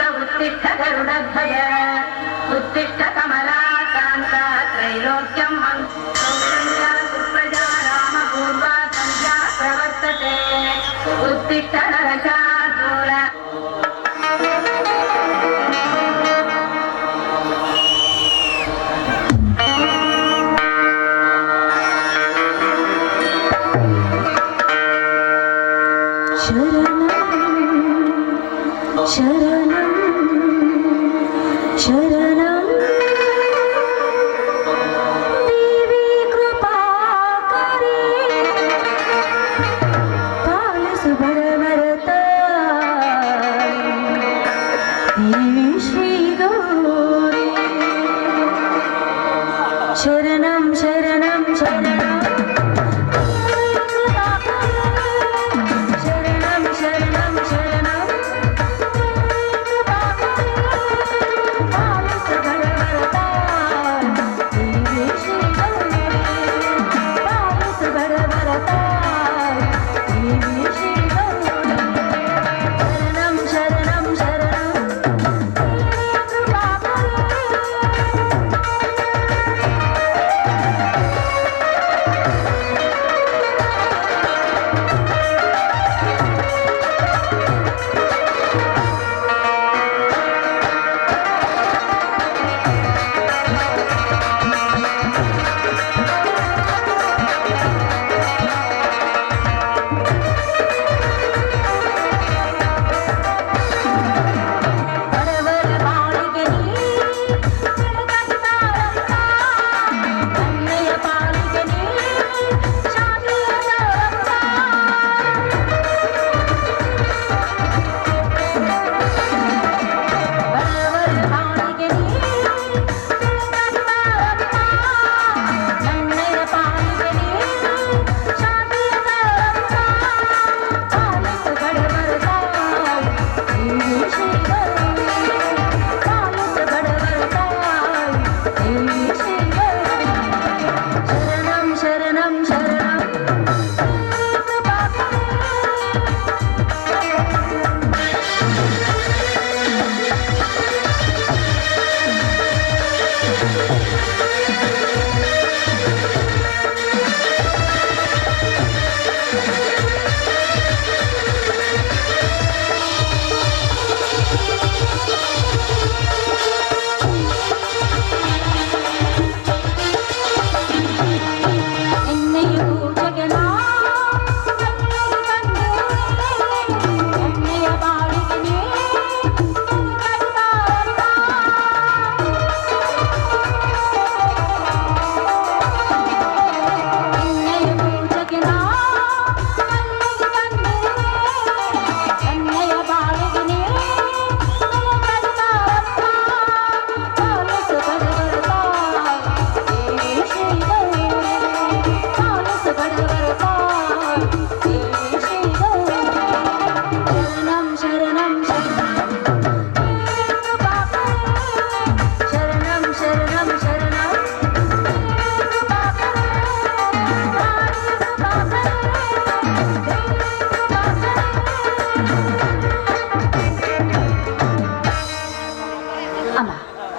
उत्तिष्ठ गरुडध्वज उत्तिष्ठ कमलाकान्ता त्रैलोक्यं सुप्रजा रामपूर्वा सन्ध्या प्रवर्तते उत्तिष्ठ नरकासुर शरणं शरणं देवी कृपा करे पालसु बडवरता देवी श्री गौरी शरणं शरणं शरणं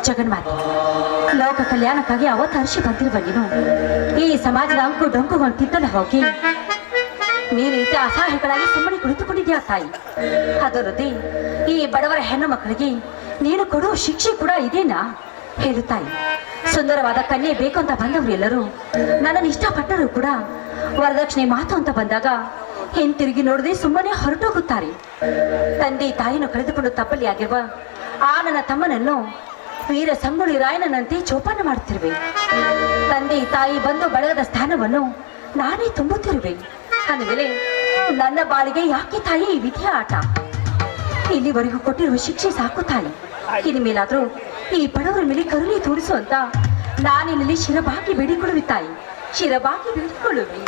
ಜಗನ್ಮಾತೆ ಲೋಕ ಕಲ್ಯಾಣಕ್ಕಾಗಿ ಅವತರಿಸಿ ಬಂದಿರುವ ನೀನು ಈ ಸಮಾಜದ ಅಂಕು ಡೊಂಕುಗಳನ್ನು ತಿದ್ದಲು ಹೋಗಿ ನೀನು ರೀತಿ ಅಸಹಾಯಕಳಾಗಿ ಸುಮ್ಮನೆ ಕುಳಿತುಕೊಂಡಿದ್ಯಾ ತಾಯಿ. ಅದರದೇ ಈ ಬಡವರ ಹೆಣ್ಣು ಮಕ್ಕಳಿಗೆ ನೀನು ಕೊಡುವ ಶಿಕ್ಷೆ ಕೂಡ ಇದೇನಾ ಹೇಳು ತಾಯಿ. ಸುಂದರವಾದ ಕನ್ಯೆ ಬೇಕು ಅಂತ ಬಂದವರು ಎಲ್ಲರೂ ನನ್ನನ್ನು ಇಷ್ಟಪಟ್ಟರು ಕೂಡ ವರದಕ್ಷಿಣೆ ಮಾತು ಅಂತ ಬಂದಾಗ ಹಿಂತಿರುಗಿ ನೋಡದೆ ಸುಮ್ಮನೆ ಹೊರಟೋಗುತ್ತಾರೆ. ತಂದೆ ತಾಯಿಯನ್ನು ಕಳೆದುಕೊಂಡು ತಪ್ಪಲಿ ಆಗಿರುವ ಆ ನನ್ನ ತಮ್ಮನನ್ನು ವೀರ ಸಂಗೊಳ್ಳಿ ರಾಯನಂತೆ ಚೋಪಾನ ಮಾಡುತ್ತಿರುವೆ. ತಂದೆ ತಾಯಿ ಬಂದು ಬಳಗದ ಸ್ಥಾನವನ್ನು ನಾನೇ ತುಂಬುತ್ತಿರುವೆ. ಅಂದಮೇಲೆ ನನ್ನ ಬಾಳಿಗೆ ಯಾಕೆ ತಾಯಿ ಈ ವಿಧಿಯ ಆಟ? ಇಲ್ಲಿವರೆಗೂ ಕೊಟ್ಟಿರುವ ಶಿಕ್ಷೆ ಸಾಕು ತಾಯಿ. ಇನ್ಮೇಲಾದ್ರೂ ಈ ಬಡವರ ಮೇಲೆ ಕರುಣೆ ತೋರಿಸು ಅಂತ ನಾನಿಲ್ಲಿ ಶಿರಬಾಗಿ ಬೇಡಿಕೊಳ್ಳುವೆ ತಾಯಿ, ಶಿರಬಾಗಿ ಬೇಡಿಕೊಳ್ಳುವೆ.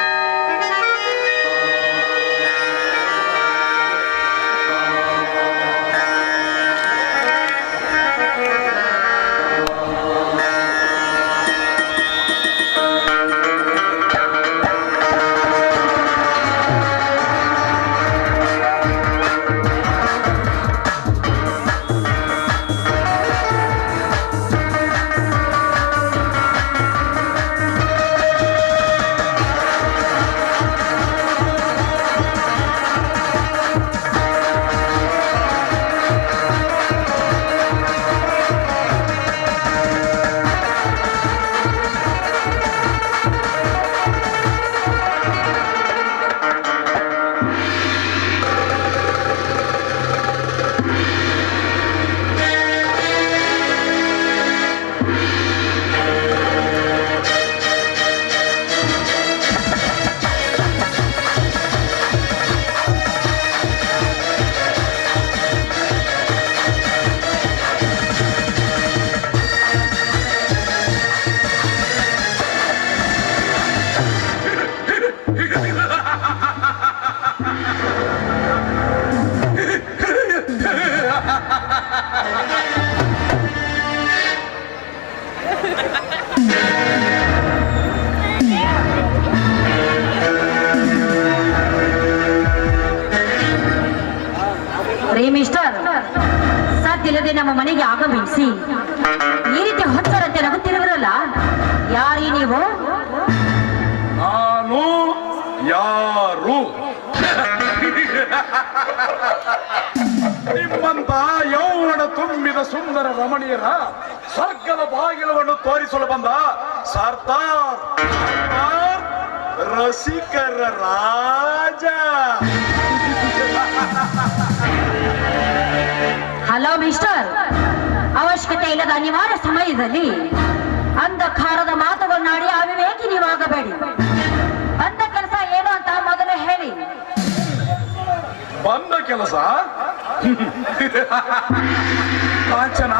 ಗೊತ್ತಿಲ್ಲದೆ ನಮ್ಮ ಮನೆಗೆ ಆಗಮಿಸಿ ಈ ರೀತಿ ಹೊಚ್ಚರಂತೆ ನಗುತ್ತಿರುವರಲ್ಲ, ಯಾರೀ ನೀವು? ನಾನು ಯಾರು? ನಿಮ್ಮಂತ ಯೌವನ ತುಂಬಿದ ಸುಂದರ ರಮಣೀಯರ ಸ್ವರ್ಗದ ಬಾಗಿಲವನ್ನು ತೋರಿಸಲು ಬಂದ ಸರ್ದಾರ್ ರಸಿಕರ ರಾಜ. ಹಲೋ ಮಿಸ್ಟರ್, ಅವಶ್ಯಕತೆ ಇಲ್ಲದ ಅನಿವಾರ್ಯ ಸಮಯದಲ್ಲಿ ಅಂಧಕಾರದ ಮಾತುಗಳನ್ನಾಡಿ ಅವಿವೇಕಿ ನೀವಾಗಬೇಡಿ. ಬಂದ ಕೆಲಸ ಏನು ಅಂತ ಮೊದಲು ಹೇಳಿ. ಬಂದ ಕೆಲಸ ಕಾಂಚನ,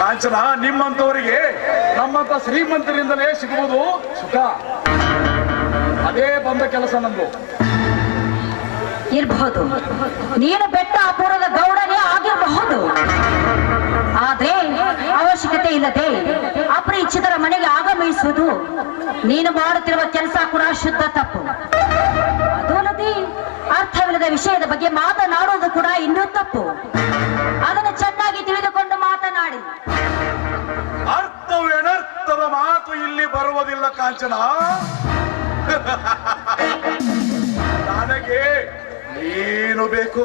ಕಾಂಚನ ನಿಮ್ಮಂತವರಿಗೆ ನಮ್ಮಂತ ಶ್ರೀಮಂತರಿಂದಲೇ ಸಿಗುವುದು ಸುಖ. ಅದೇ ಬಂದ ಕೆಲಸ ನಂದು. ಇರಬಹುದು, ನೀನು ಬೆಟ್ಟ ಅಪೂರ್ವದ ಗೌಡನೇ ಆಗಿರಬಹುದು. ಆದ್ರೆ ಅವಶ್ಯಕತೆ ಇಲ್ಲದೆ ಅಪರಿಚಿತರ ಮನೆಗೆ ಆಗಮಿಸುವುದು ನೀನು ಮಾಡುತ್ತಿರುವ ಕೆಲಸ ಕೂಡ ಶುದ್ಧ ತಪ್ಪು. ಅದು ಅಲ್ಲದೆ ಅರ್ಥವಿಲ್ಲದ ವಿಷಯದ ಬಗ್ಗೆ ಮಾತನಾಡುವುದು ಕೂಡ ಇನ್ನೂ ತಪ್ಪು. ಅದನ್ನು ಚೆನ್ನಾಗಿ ತಿಳಿದುಕೊಂಡು ಮಾತನಾಡಿ. ಅರ್ಥವೇನರ್ಥದ ಮಾತು ಇಲ್ಲಿ ಬರುವುದಿಲ್ಲ ಕಾಂಚನ. ನನಗೆ ನೀನು ಬೇಕು.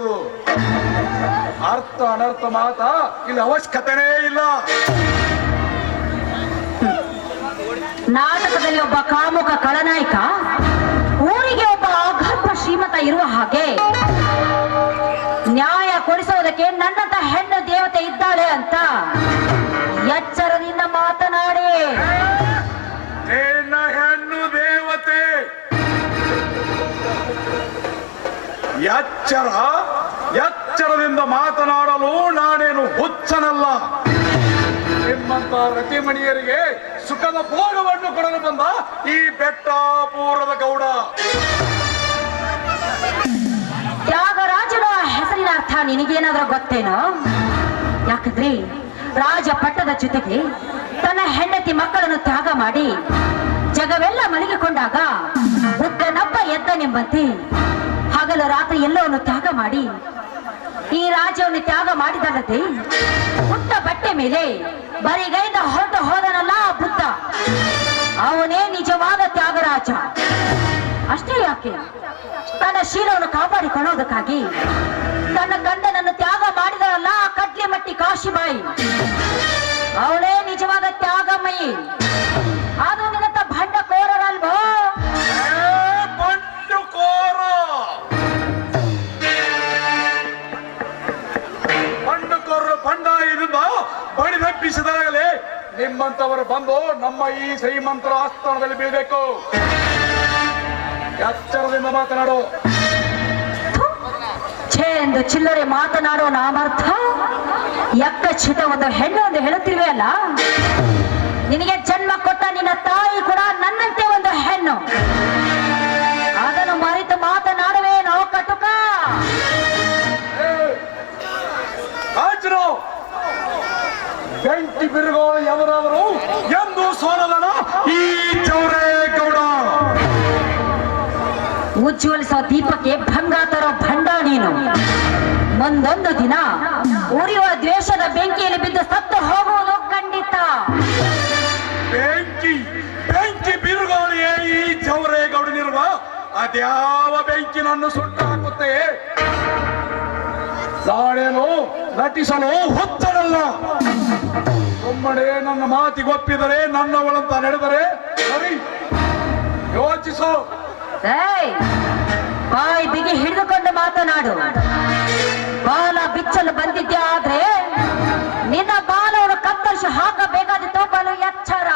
ಅರ್ಥ ಅನರ್ಥ ಮಾತ ಇಲ್ಲಿ ಅವಶ್ಯಕತೆನೇ ಇಲ್ಲ. ನಾಟಕದಲ್ಲಿ ಒಬ್ಬ ಕಾಮುಕ ಖಳನಾಯಕ, ಊರಿಗೆ ಒಬ್ಬ ಅಗರ್ಭ ಶ್ರೀಮಂತ ಇರುವ ಹಾಗೆ ನ್ಯಾಯ ಕೊಡಿಸುವುದಕ್ಕೆ ನನ್ನಂತ ಹೆಣ್ಣು ದೇವತೆ ಇದ್ದಾಳೆ ಅಂತ ಎಚ್ಚರದಿಂದ ಮಾತನಾಡಿ. ನಿನ್ನ ಹೆಣ್ಣು ದೇವತೆ ಎಚ್ಚರದಿಂದ ಮಾತನಾಡಲು ನಾನೇನು ಹುಚ್ಚನಲ್ಲ. ನಿಮ್ಮಂತ ರತಿಮಣಿಯರಿಗೆ ಸುಖದ ಭೋಗವನ್ನು ಕೊಡಲು ಬಂದ ಈ ಬೆಟ್ಟಾಪೂರದ ಗೌಡ. ತ್ಯಾಗರಾಜನ ಹೆಸರಿನ ಅರ್ಥ ನಿನಗೇನಾದ್ರೂ ಗೊತ್ತೇನೋ? ಯಾಕಂದ್ರೆ ರಾಜ ಪಟ್ಟದ ಜೊತೆಗೆ ತನ್ನ ಹೆಂಡತಿ ಮಕ್ಕಳನ್ನು ತ್ಯಾಗ ಮಾಡಿ ಜಗವೆಲ್ಲ ಮಲಗಿಕೊಂಡಾಗ ಬುದ್ಧನೊಬ್ಬ ಎದ್ದನೆಂಬಂತೆ ಹಗಲು ರಾತ್ರಿ ಎಲ್ಲವನ್ನು ತ್ಯಾಗ ಮಾಡಿ ಈ ರಾಜ್ಯವನ್ನು ತ್ಯಾಗ ಮಾಡಿದಲ್ಲದೆ ಪುಟ್ಟ ಬಟ್ಟೆ ಮೇಲೆ ಬರಿಗೈಯಿಂದ ಹೊರಟು ಹೋದನಲ್ಲ ಆ ಬುದ್ಧ, ಅವನೇ ನಿಜವಾದ ತ್ಯಾಗರಾಜ. ಅಷ್ಟೇ ಯಾಕೆ, ತನ್ನ ಶೀಲವನ್ನು ಕಾಪಾಡಿಕೊಳ್ಳುವುದಕ್ಕಾಗಿ ತನ್ನ ಗಂಡನನ್ನು ತ್ಯಾಗ ಮಾಡಿದರಲ್ಲ ಆ ಕಡ್ಲಿ ಮಟ್ಟಿ ಕಾಶಿಬಾಯಿ, ಅವಳೇ ನಿಜವಾದ ತ್ಯಾಗಮಯಿ. ಅದು ನಿನ್ನಂತ ಭಂಡಕೋರರಲ್ವೋ? ಬಂಡಾಯದಿಂದ ಬಡಿದಪ್ಪಿಸಿದಾಗಲೇ ನಿಮ್ಮಂತವರು ಬಂದು ನಮ್ಮ ಈ ಶ್ರೀಮಂತರ ಆಸ್ಥಾನದಲ್ಲಿ ಬೀಳಬೇಕು. ಎಚ್ಚರದಿಂದ ಮಾತನಾಡು. ಛೇ ಎಂದು ಚಿಲ್ಲರೆ ಮಾತನಾಡೋ ನಾಮರ್ಥ ಯಕ್ಕಚಿತ ಒಂದು ಹೆಣ್ಣು ಎಂದು ಹೇಳುತ್ತಿರುವೆ ಅಲ್ಲ. ನಿನಗೆ ಜನ್ಮ ಕೊಟ್ಟ ನಿನ್ನ ತಾಯಿ ಕೂಡ ನನ್ನಂತೆ ಒಂದು ಹೆಣ್ಣು. ಅದನ್ನು ಮರೆತು ಮಾತನಾಡುವೆ ನಾವು ಕಟುಕ. ಬೆಂಕಿ ಬಿರುಗೋಳು ఎవರಾದರೂ ಎಂದು ಸೋಲದನ ಈ ಚೌರೇಗೌಡ. ಉಜ್ವಲಿಸುವ ದೀಪಕ್ಕೆ ಭಂಗ ತರೋ ಭಂಡ ನೀನು. ಮುಂದೊಂದು ದಿನ ಉರಿಯುವ ದ್ವೇಷದ ಬೆಂಕಿಯಲ್ಲಿ ಬಿದ್ದು ಸತ್ತು ಹೋಗುವುದು ಖಂಡಿತ. ಬೆಂಕಿ ಬಿರುಗಾಳಿಯೇ ಈ ಚೌರೇಗೌಡನಿರುವ ಅದ್ಯಾವ ಬೆಂಕಿ ನನ್ನ ಸುಟ್ಟು ಹಾಕುತ್ತೆ. ನಾನೇನು ನಟಿಸಲು ಹುಚ್ಚರಲ್ಲ. ಒಮ್ಮಡೆ ನನ್ನ ಮಾತಿಗೊಪ್ಪಿದರೆ ನನ್ನವಳಂತ ನಡೆದರೆ ಸರಿ, ಯೋಚಿಸು. ಬಾಯಿ ಬಿಗಿ ಹಿಡಿದುಕೊಂಡು ಮಾತನಾಡು. ಬಾಲ ಬಿಚ್ಚಲು ಬಂದಿದ್ದೆ ಆದ್ರೆ ನಿನ್ನ ಬಾಲವನ್ನು ಕತ್ತರಿಸಿ ಹಾಕಬೇಕಾದಿತ್ತು. ಬಲು ಎಚ್ಚರ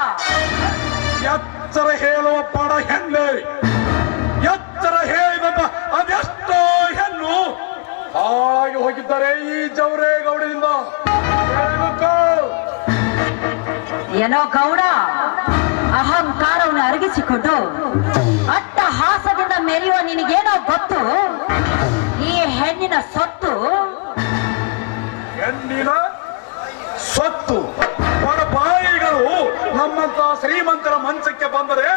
ಹೇಳುವ ಪಡ ಹೆಣ್ಣೆ. ಎಚ್ಚರ ಹೇಳಿದಂತ ಅದೆಷ್ಟೋ ಹೆಣ್ಣು ಹಾಳಾಗಿ ಹೋಗಿದ್ದಾರೆ ಈ ಚೌರೇಗೌಡನಿಂದ. ಏನೋ ಗೌಡ, ಅಹಂಕಾರವನ್ನು ಅರಗಿಸಿಕೊಂಡು ಅಟ್ಟಹಾಸದಿಂದ ಮೆರೆಯುವ ನಿನಗೇನೋ ಗೊತ್ತು? ಈ ಹೆಣ್ಣಿನ ಸೊತ್ತು, ಹೆಣ್ಣಿನ ಸೊತ್ತು ಬಡಪಾಯಿಗಳು ನಮ್ಮಂತ ಶ್ರೀಮಂತರ ಮಂಚಕ್ಕೆ ಬಂದರೆ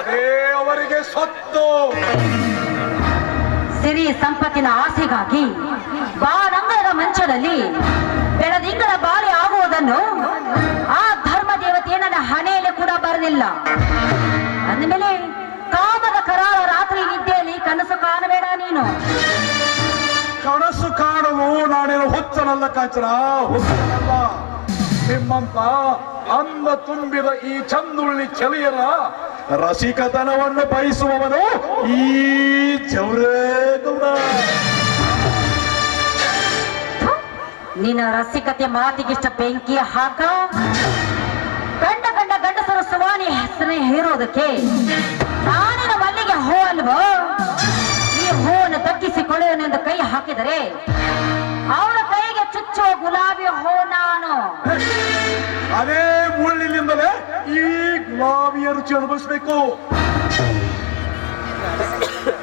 ಅದೇ ಅವರಿಗೆ ಸೊತ್ತು. ಸಿರಿ ಸಂಪತ್ತಿನ ಆಸೆಗಾಗಿ ಜೀವನದಲ್ಲಿ ಬೆಳದಿಂಗಳ ಬಾರಿ ಆಗುವುದನ್ನು ಆ ಧರ್ಮ ದೇವತೆ ನನ್ನ ಹಣೆಯಲ್ಲಿ ಕೂಡ ಬರಲಿಲ್ಲ. ಅಂದಮೇಲೆ ಕಾಮದ ಕರಾಳ ರಾತ್ರಿ ನಿದ್ದೆಯಲ್ಲಿ ಕನಸು ಕಾಣಬೇಡ ನೀನು. ಕನಸು ಕಾಣಲು ನಾನೇನು ಹುಚ್ಚನಲ್ಲ ಕಾಂಚನ, ಹುಚ್ಚನಲ್ಲ. ನಿಮ್ಮಂತ ಅಂದ ತುಂಬಿದ ಈ ಚಂದುಳ್ಳಿ ಚಳಿಯರ ರಸಿಕತನವನ್ನು ಬಯಸುವವನು ಈ ಜವರೇಗೌಡ. ನಿನ್ನ ರಸಿಕತೆ ಮಾತಿಗಿಷ್ಟ ಬೆಂಕಿ ಹಾಕ. ಗಂಡ ಗಂಡಸರು ಸುವಾನಿ ಹೆಸರೇ ಹೇರೋದಕ್ಕೆ ನಾನಿನ ಮಲ್ಲಿಗೆ ಹೂ ಅಲ್ವೋ? ಈ ಹೂವನ್ನು ದಕ್ಕಿಸಿಕೊಳ್ಳುವನೆಂದು ಕೈ ಹಾಕಿದರೆ ಅವನ ಕೈಗೆ ಚುಚ್ಚುವ ಗುಲಾಬಿ ಹೂ ನಾನು. ಅದೇ ಮುಳ್ಳಿನಿಂದಲೇ ಈ ಗುಲಾಬಿಯ ರುಚಿ ಅನುಭವಿಸಬೇಕು.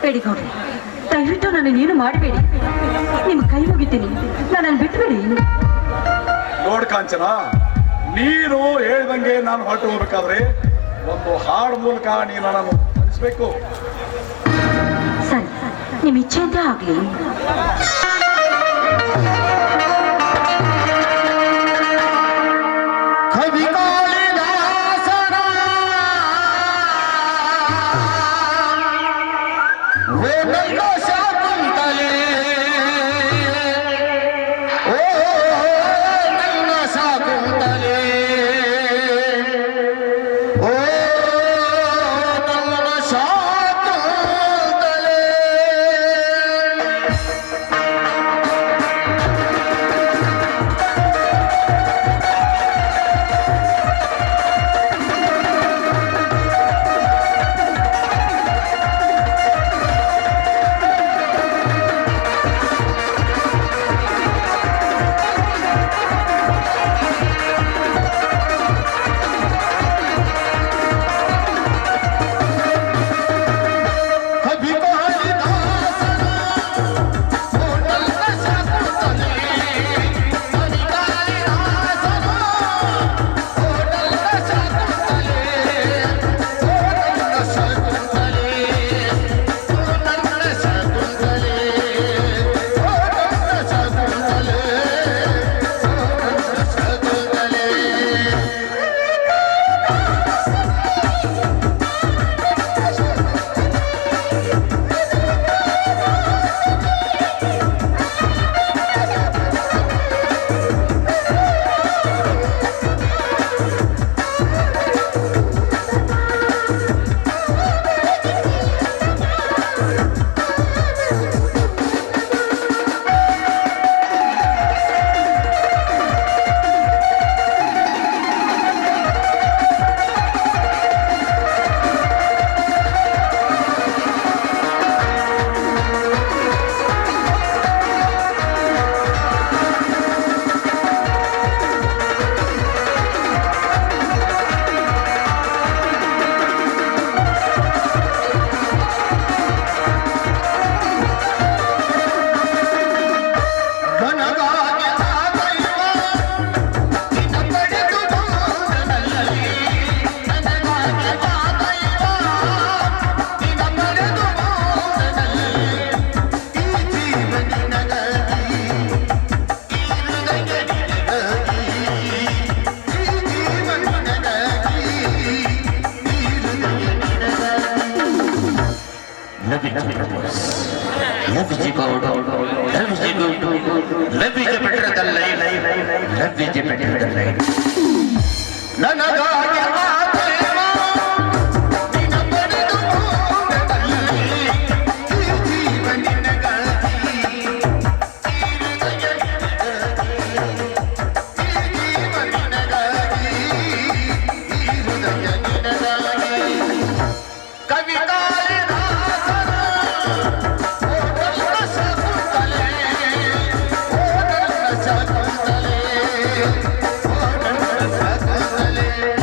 ಬೇಡಿಗೌಡ್ರಿ, ದಯವಿಟ್ಟು ನನ್ನನ್ನೇನು ಮಾಡಬೇಡಿ. ನಿಮ್ಮ ಕೈ ಮುಗಿತೀನಿ, ನನ್ನನ್ನು ಬಿಟ್ಟುಬಿಡಿ. ನೋಡ್ ಕಾಂಚನ, ನೀನು ಹೇಳ್ದಂಗೆ ನಾನು ಹೊರಟು ಹೋಗ್ಬೇಕಾದ್ರೆ ಒಂದು ಹಾಡು ಮೂಲಕ ನೀನು ನನ್ನನ್ನು ಕಲಿಸ್ಬೇಕು. ಸರಿ, ನಿಮ್ಮ ಇಚ್ಛೆಯಂತೆ ಆಗ್ಲಿ. Thank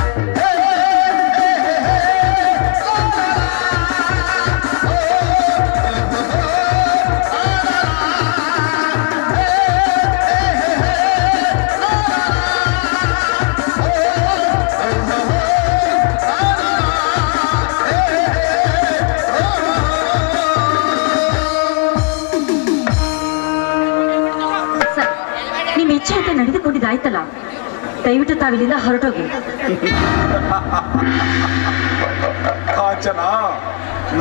you. ನಿಮ್ಮ ಇಚ್ಛೆಯಂತೆ ನಡೆದುಕೊಂಡಿದ್ದಾಯ್ತಲ್ಲ, ದಯವಿಟ್ಟು ತಾವಿಲ್ಲಿಂದ ಹೊರಟೋಗಿ. ಕಾಂಚನ,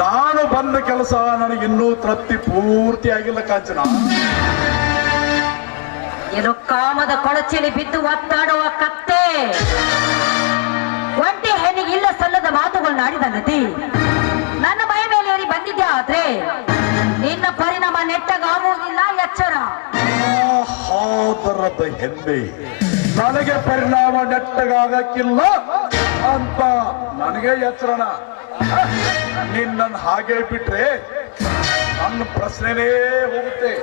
ನಾನು ಬಂದ ಕೆಲಸ ನನಗಿನ್ನೂ ತೃಪ್ತಿ ಪೂರ್ತಿ ಆಗಿಲ್ಲ ಕಾಂಚನ. ಏನೋ ಕಾಮದ ಕೊಳಚೆಯಲ್ಲಿ ಬಿದ್ದು ಒತ್ತಾಡುವ ಕತ್ತೆ, ಒಂಟಿ ಹೆಣ್ಣಿಗೆ ಇಲ್ಲ ಸಲ್ಲದ ಮಾತುಗಳನ್ನಾಡಿದ ನದಿ ನನ್ನ ಮೈ ಮೇಲೆ ಏರಿ ಬಂದಿದ್ಯಾ ಆದ್ರೆ ನಿನ್ನ ಪರಿಣಾಮ ನೆಟ್ಟಗಾಗುವುದಿಲ್ಲ, ಎಚ್ಚರ. ಹಾದರದ ಹೆಣ್ಣೆ, ನನಗೆ ಪರಿಣಾಮ ನೆಟ್ಟಗಾಗಕ್ಕಿಲ್ಲ ಅಂತ ನನಗೆ ಎಚ್ಚರಣ. ನಿನ್ನನ್ನು ಹಾಗೆ ಬಿಟ್ರೆ ನನ್ನ ಪ್ರಶ್ನೆನೇ ಹೋಗುತ್ತೆ.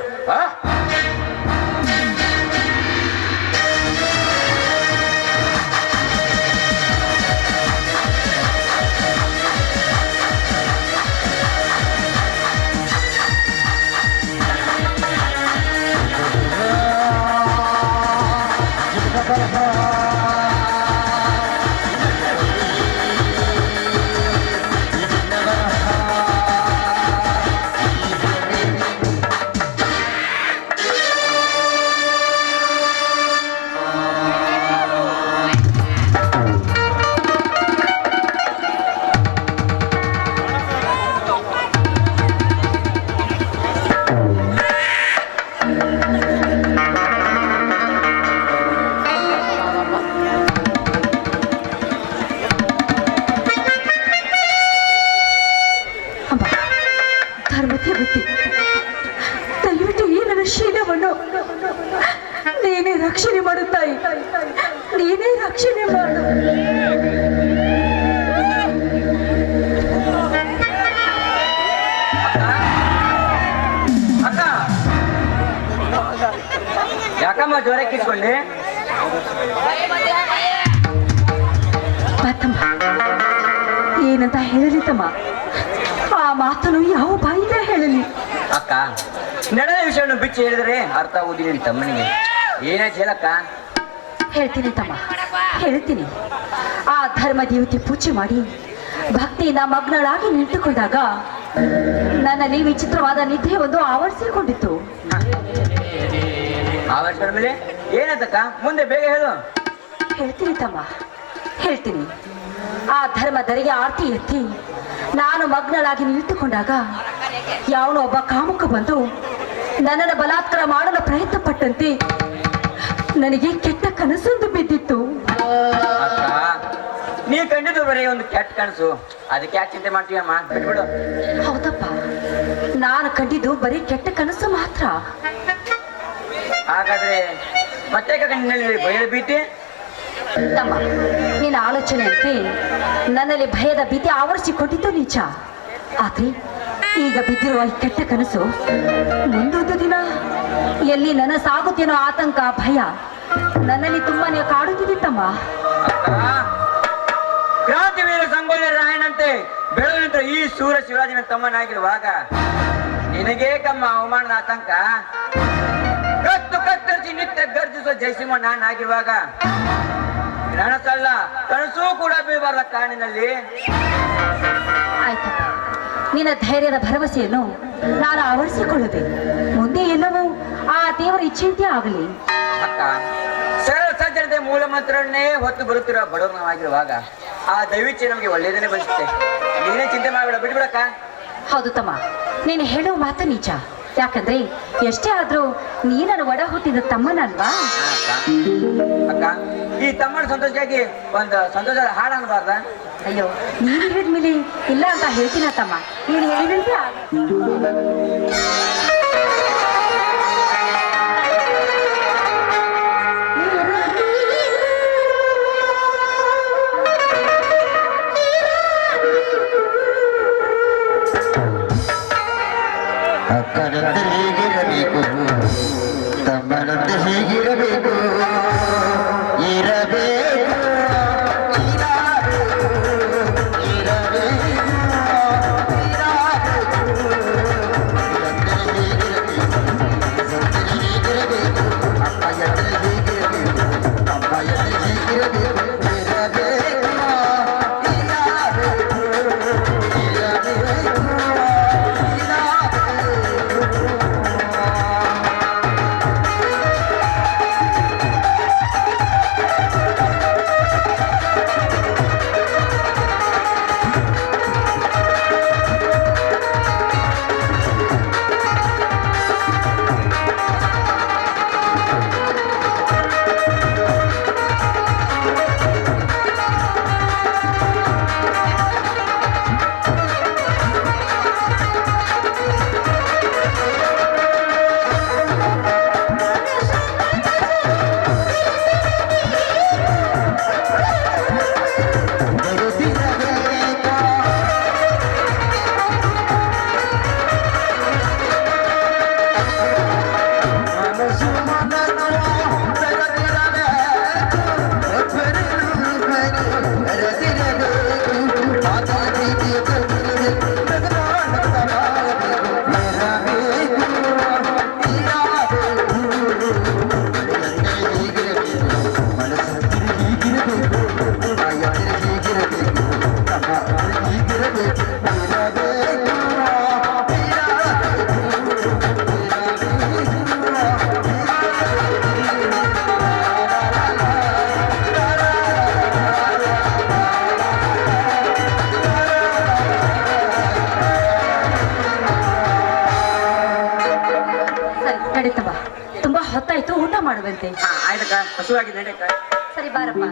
ಧರ್ಮಕ್ಕೆ ಬುದ್ಧಿ, ದಯವಿಟ್ಟು ಈ ನನ್ನ ಶೀಲವನ್ನು ನೀನೇ ರಕ್ಷಣೆ ಮಾಡು ತಾಯಿ, ನೀನೇ ರಕ್ಷಣೆ ಮಾಡು. ಅಕ್ಕ, ಯಾಕಮ್ಮ ಜ್ವರ ಕಿತ್ಕೊಂಡೆ? ತಮ್ಮ ಏನಂತ ಹೇಳಲಿ ತಮ್ಮ, ಆ ಮಾತನ್ನು ಯಾವ ಬಾಯಿಂದ ಹೇಳಲಿ? ಅಕ್ಕ, ನಡೆದ ವಿಷಯವನ್ನು ಬಿಚ್ಚಿ ಹೇಳಿದ್ರೆ ಅರ್ಥ ಆಗುದಿಲ್ಲ ನಿನ್ ತಮ್ಮನಿಗೆ. ಏನಾಯ್ತು ಹೇಳಕ್ಕ? ಹೇಳ್ತೀನಿ ತಮ್ಮ, ಹೇಳ್ತೀನಿ. ಆ ಧರ್ಮ ದೇವತೆ ಪೂಜೆ ಮಾಡಿ ಭಕ್ತಿಯಿಂದ ಮಗ್ನಳಾಗಿ ನಿಂತುಕೊಂಡಾಗ ನನ್ನಲ್ಲಿ ವಿಚಿತ್ರವಾದ ನಿದ್ದೆ ಒಂದು ಆವರಿಸಿಕೊಂಡಿತ್ತು. ಆವರಿಸಿದ ಮೇಲೆ ಏನಾಯ್ತಕ್ಕ? ಮುಂದೆ ಬೇಗ ಹೇಳು. ಹೇಳ್ತೀನಿ ತಮ್ಮ, ಹೇಳ್ತೀನಿ. ಆ ಧರ್ಮದರಿಗೆ ಆರ್ತಿ ಎತ್ತಿ ನಾನು ಮಗ್ನಳಾಗಿ ನಿಂತುಕೊಂಡಾಗ ಯಾವನೋ ಒಬ್ಬ ಕಾಮುಕ ಬಂದು ನನ್ನನ್ನು ಬಲಾತ್ಕಾರ ಮಾಡಲು ಪ್ರಯತ್ನ ಪಟ್ಟಂತೆ ನನಗೆ ಕೆಟ್ಟ ಕನಸೊಂದು ಬಿದ್ದಿತ್ತು. ಅಕ್ಕ, ನೀ ಕಂಡಿದ್ದು ಬರೀ ಒಂದು ಕೆಟ್ಟ ಕನಸು, ಅದಕ್ಕೆ ಯಾಕೆ ಚಿಂತೆ ಮಾಡ್ತೀಯಮ್ಮ? ಬಿಟ್ಬಿಡು. ಹೌದಪ್ಪ, ನಾನು ಕಂಡಿದ್ದು ಬರೀ ಕೆಟ್ಟ ಕನಸು ಮಾತ್ರ. ಹಾಗಾದ್ರೆ ಮತ್ತೆ ಕಣ್ಣಿನಲ್ಲಿ ಭಯದ ಭೀತಿ? ತಮ್ಮ, ನಿನ್ನ ಆಲೋಚನೆಯಂತೆ ನನ್ನಲ್ಲಿ ಭಯದ ಭೀತಿ ಆವರಿಸಿಕೊಂಡಿದ್ದು ನಿಜ. ಆದ್ರೆ ಈಗ ಬಿದ್ದಿರುವ ಈ ಕೆಟ್ಟ ಕನಸು ಮುಂದೊಂದು ದಿನ ಎಲ್ಲಿ ನನ್ನ ಸಾಗುತ್ತೇನೋ ಆತಂಕ, ಭಯ ನನ್ನಲ್ಲಿ ತುಂಬಾನೇ ಕಾಡುತ್ತಿದೆ ತಮ್ಮ. ಕ್ರಾಂತಿವೀರ ಸಂಗೊಳ್ಳಿ ರಾಯಣ್ಣಂತೆ ಬೆಳೆದ ನಂತರ ಈ ಸೂರ ಶಿವಾಜಿನ ತಮ್ಮನಾಗಿರುವಾಗ ನಿನಗೇ ಕಮ್ಮ ಅವಮಾನದ ಆತಂಕ? ಕತ್ತು ಕತ್ತರಿಸಿ ನಿತ್ಯ ಗರ್ಜಿಸುವ ಜಯಸಿಂಹ ನಾನಾಗಿರುವಾಗ ನನಸಲ್ಲ ಕನಸೂ ಕೂಡ ಬೀಳಬಾರ್ದ ಕಾಣಿನಲ್ಲಿ. ಆಯ್ತಪ್ಪ, ನಿನ್ನ ಧೈರ್ಯದ ಭರವಸೆಯನ್ನು ನಾನು ಆವರಿಸಿಕೊಳ್ಳುವೆ. ಮುಂದೆ ಎಲ್ಲವೂ ಆ ದೇವರ ಇಚ್ಛೆಯಂತೆ ಆಗಲಿ. ಅಕ್ಕ, ಸರಳ ಸಜ್ಜನತೆ ಮೂಲ ಮಂತ್ರವನ್ನೇ ಹೊತ್ತು ಬರುತ್ತಿರುವ ಬಡವರು ನಾವಾಗಿರುವಾಗ ಆ ದೈವಿಚ್ಛೆ ನಮಗೆ ಒಳ್ಳೆಯದನ್ನೇ ಬಯಸುತ್ತೆ. ನೀನೇ ಚಿಂತೆ ಮಾಡಬೇಡ, ಬಿಟ್ಬಿಡಕ್ಕ. ಹೌದು ತಮ್ಮ, ನೀನು ಹೇಳುವ ಮಾತು ನಿಜ. ಯಾಕಂದ್ರೆ ಎಷ್ಟೇ ಆದ್ರೂ ನೀನನ್ನು ಒಡ ಹುಟ್ಟಿದ ತಮ್ಮನಲ್ವಾ? ಅಕ್ಕ, ಈ ತಮ್ಮನ ಸಂತೋಷಕ್ಕಾಗಿ ಒಂದು ಸಂತೋಷದ ಹಾಡು ಅನ್ಬಾರ್ದ? ಅಯ್ಯೋ, ನೀನು ಹೇಳಿದ್ಮೇಲೆ ಇಲ್ಲ ಅಂತ ಹೇಳ್ತೀನ ತಮ್ಮ. ನೀನು ಹೇಳಿದಂತೆ ಅಕ್ಕನಂತೆ ಹೇಗಿರಬೇಕು, ತಮ್ಮನಂತೆ ಹೇಗಿರಬೇಕು, ಇರಬೇಕು ಹೊತ್ತಾಯ್ತು, ಊಟ ಮಾಡುವಂತೆ. ಆಯ್ತಕ್ಕ, ಹಸುವಾಗಿ ನಡೆಯಕ್ಕ. ಸರಿ ಬಾರಪ್ಪ.